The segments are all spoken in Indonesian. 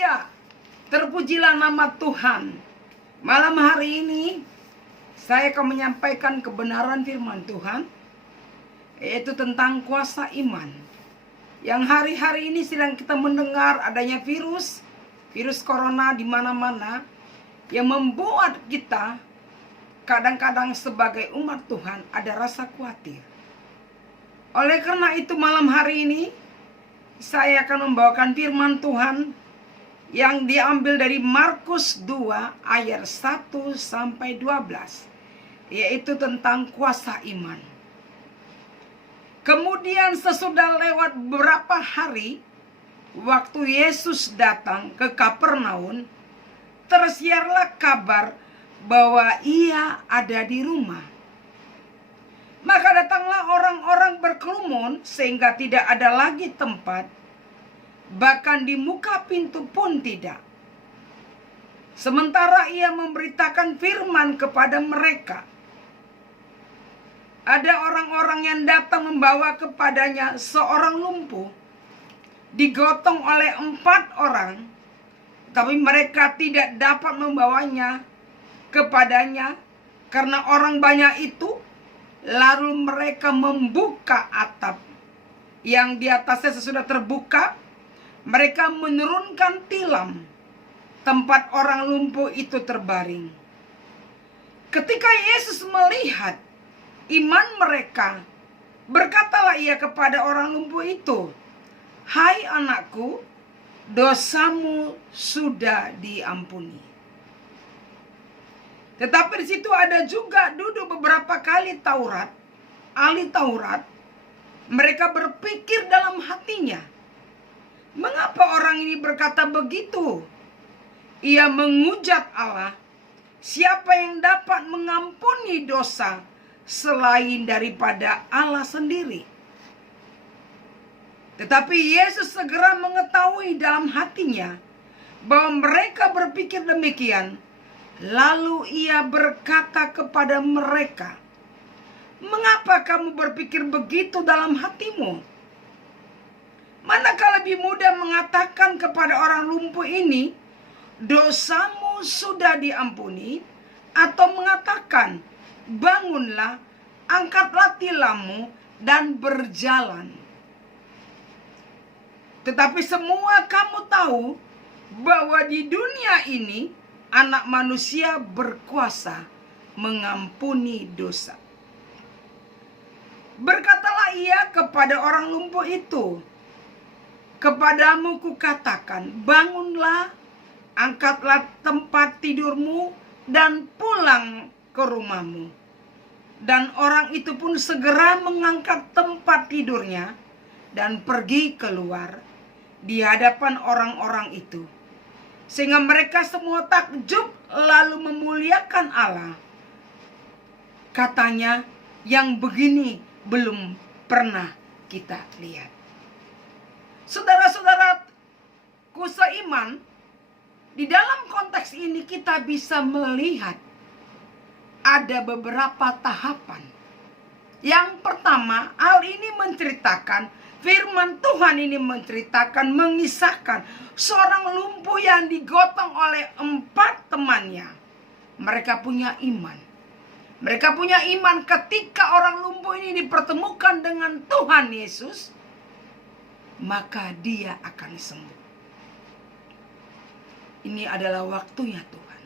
Haleluya. Terpujilah nama Tuhan. Malam hari ini saya akan menyampaikan kebenaran firman Tuhan, yaitu tentang kuasa iman. Yang hari-hari ini sedang kita mendengar adanya virus corona di mana-mana yang membuat kita kadang-kadang sebagai umat Tuhan ada rasa khawatir. Oleh karena itu malam hari ini saya akan membawakan firman Tuhan yang diambil dari Markus 2 ayat 1 sampai 12, yaitu tentang kuasa iman. Kemudian sesudah lewat beberapa hari, waktu Yesus datang ke Kapernaum, tersiarlah kabar bahwa ia ada di rumah. Maka datanglah orang-orang berkerumun sehingga tidak ada lagi tempat, bahkan di muka pintu pun tidak. Sementara ia memberitakan firman kepada mereka, ada orang-orang yang datang membawa kepadanya seorang lumpuh, digotong oleh 4 orang, tapi mereka tidak dapat membawanya kepadanya karena orang banyak itu. Lalu mereka membuka atap yang di atasnya sesudah terbuka. Mereka menurunkan tilam tempat orang lumpuh itu terbaring. Ketika Yesus melihat iman mereka, berkatalah ia kepada orang lumpuh itu, "Hai anakku, dosamu sudah diampuni." Tetapi di situ ada juga duduk beberapa ahli Taurat. Mereka berpikir dalam hatinya, mengapa orang ini berkata begitu? Ia mengujat Allah. Siapa yang dapat mengampuni dosa selain daripada Allah sendiri? Tetapi Yesus segera mengetahui dalam hatinya bahwa mereka berpikir demikian. Lalu ia berkata kepada mereka, "Mengapa kamu berpikir begitu dalam hatimu? Manakah lebih mudah mengatakan kepada orang lumpuh ini, dosamu sudah diampuni, atau mengatakan, bangunlah, angkatlah tilammu, dan berjalan? Tetapi semua kamu tahu bahwa di dunia ini Anak manusia berkuasa mengampuni dosa." Berkatalah ia kepada orang lumpuh itu, "Kepadamu kukatakan, bangunlah, angkatlah tempat tidurmu, dan pulang ke rumahmu." Dan orang itu pun segera mengangkat tempat tidurnya dan pergi keluar di hadapan orang-orang itu. Sehingga mereka semua takjub lalu memuliakan Allah. Katanya, yang begini belum pernah kita lihat. Saudara-saudaraku seiman, di dalam konteks ini kita bisa melihat ada beberapa tahapan. Yang pertama, hal ini menceritakan, firman Tuhan ini menceritakan, mengisahkan seorang lumpuh yang digotong oleh 4 temannya. Mereka punya iman. Mereka punya iman ketika orang lumpuh ini dipertemukan dengan Tuhan Yesus, maka dia akan sembuh. Ini adalah waktunya Tuhan.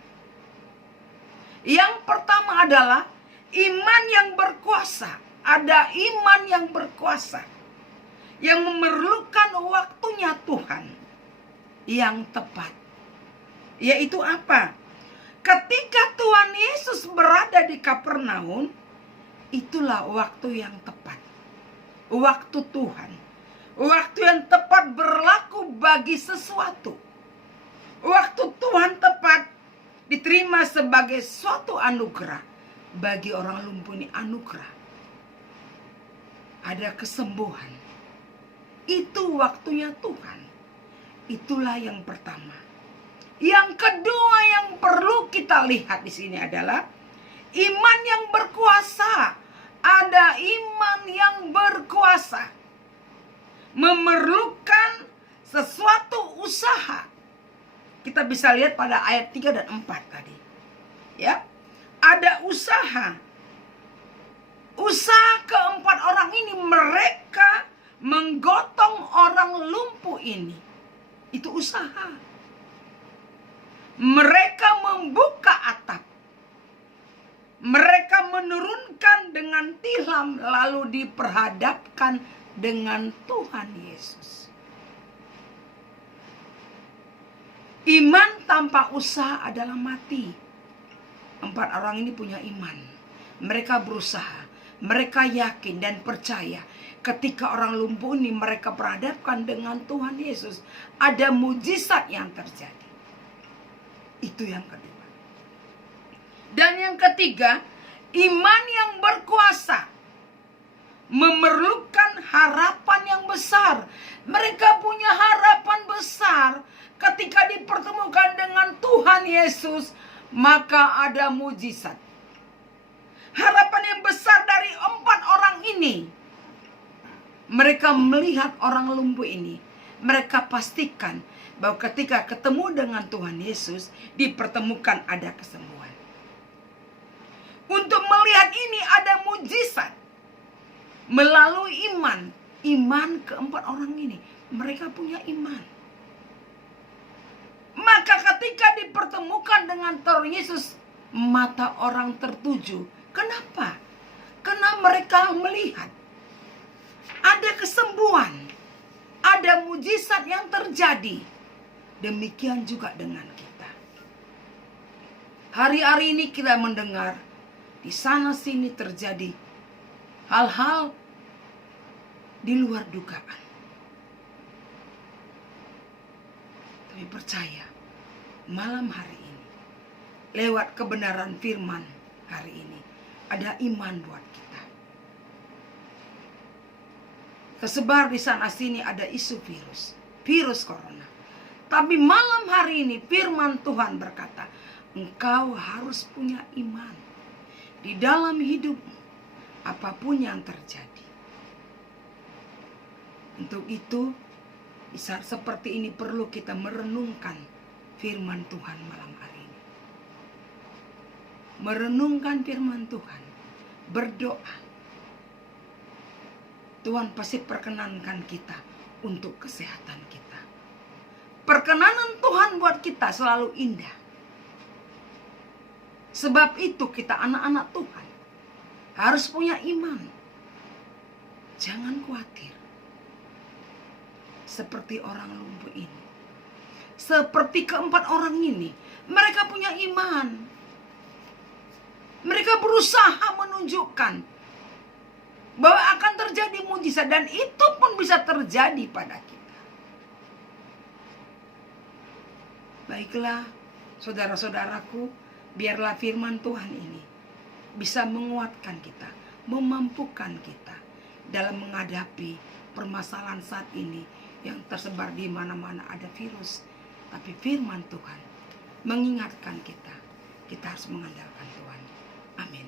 Yang pertama adalah iman yang berkuasa. Ada iman yang berkuasa yang memerlukan waktunya Tuhan yang tepat. Yaitu apa? Ketika Tuhan Yesus berada di Kapernaum, itulah waktu yang tepat. Waktu Tuhan. Waktu yang tepat berlaku bagi sesuatu. Waktu Tuhan tepat diterima sebagai suatu anugerah. Bagi orang lumpuh ini anugerah. Ada kesembuhan. Itu waktunya Tuhan. Itulah yang pertama. Yang kedua yang perlu kita lihat di sini adalah iman yang berkuasa. Ada iman yang berkuasa. Memerlukan sesuatu usaha. Kita bisa lihat pada ayat 3 dan 4 tadi. Ya. Ada usaha. Usaha keempat orang ini, mereka menggotong orang lumpuh ini. Itu usaha. Mereka membuka atap. Mereka menurunkan dengan tilam lalu diperhadapkan dengan Tuhan Yesus. Iman tanpa usaha adalah mati. Empat orang ini punya iman. Mereka berusaha. Mereka yakin dan percaya. Ketika orang lumpuh ini mereka berhadapkan dengan Tuhan Yesus, ada mujizat yang terjadi. Itu yang kedua. Dan yang ketiga, iman yang berkuasa memerlukan harapan yang besar. Mereka punya harapan besar. Ketika dipertemukan dengan Tuhan Yesus, maka ada mujizat. Harapan yang besar dari empat orang ini. Mereka melihat orang lumpuh ini. Mereka pastikan bahwa ketika ketemu dengan Tuhan Yesus, dipertemukan ada kesembuhan. Untuk melihat ini ada mujizat. Melalui iman. Iman keempat orang ini. Mereka punya iman. Maka ketika dipertemukan dengan Tuhan Yesus, mata orang tertuju. Kenapa? Karena mereka melihat ada kesembuhan, ada mujizat yang terjadi. Demikian juga dengan kita. Hari-hari ini kita mendengar di sana sini terjadi hal-hal di luar dugaan. Tapi percaya, malam hari ini, lewat kebenaran firman hari ini, ada iman buat kita. Tersebar di sana sini ada isu virus corona. Tapi malam hari ini firman Tuhan berkata, engkau harus punya iman di dalam hidupmu, apapun yang terjadi. Untuk itu, di saat seperti ini perlu kita merenungkan firman Tuhan malam hari ini. Merenungkan firman Tuhan. Berdoa. Tuhan pasti perkenankan kita untuk kesehatan kita. Perkenanan Tuhan buat kita selalu indah. Sebab itu kita anak-anak Tuhan harus punya iman. Jangan khawatir. Seperti orang lumpuh ini. Seperti keempat orang ini. Mereka punya iman. Mereka berusaha menunjukkan bahwa akan terjadi mujizat. Dan itu pun bisa terjadi pada kita. Baiklah, saudara-saudaraku, biarlah firman Tuhan ini bisa menguatkan kita, memampukan kita dalam menghadapi permasalahan saat ini yang tersebar di mana-mana ada virus. Tapi firman Tuhan mengingatkan kita, kita harus mengandalkan Tuhan. Amin.